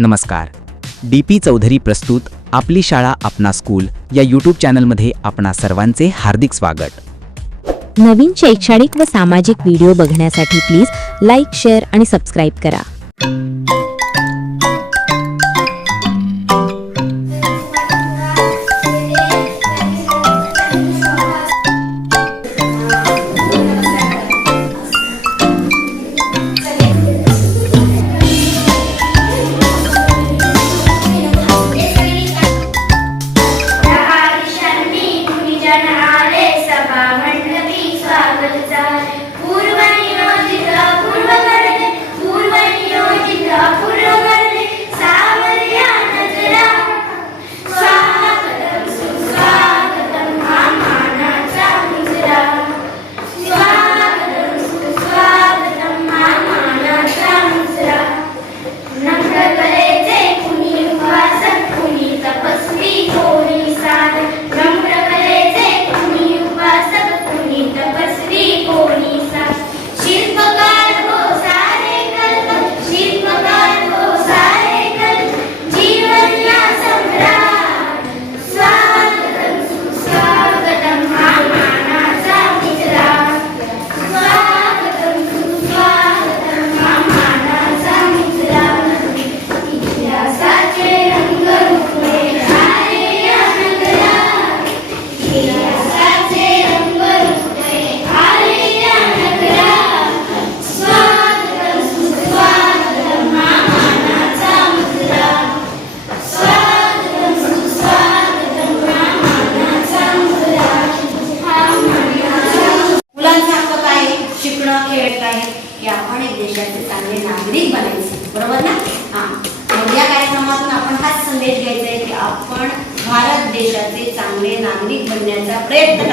नमस्कार. D P Chaudhari प्रस्तुत आपली शाळा आपणा स्कूल या यूट्यूब चॅनलमध्ये आपणा सर्वांचे हार्दिक स्वागत. नवीन शैक्षणिक व सामाजिक व्हिडिओ बघण्यासाठी प्लीज लाईक शेअर आणि सबस्क्राईब करा. न खेळत आहे? की आपण एक देशाचे चांगले नागरिक बनायचे. बरोबर ना? हा. या कार्यक्रमातून आपण हाच संदेश घ्यायचा आहे की आपण भारत देशाचे चांगले नागरिक बनण्याचा प्रयत्न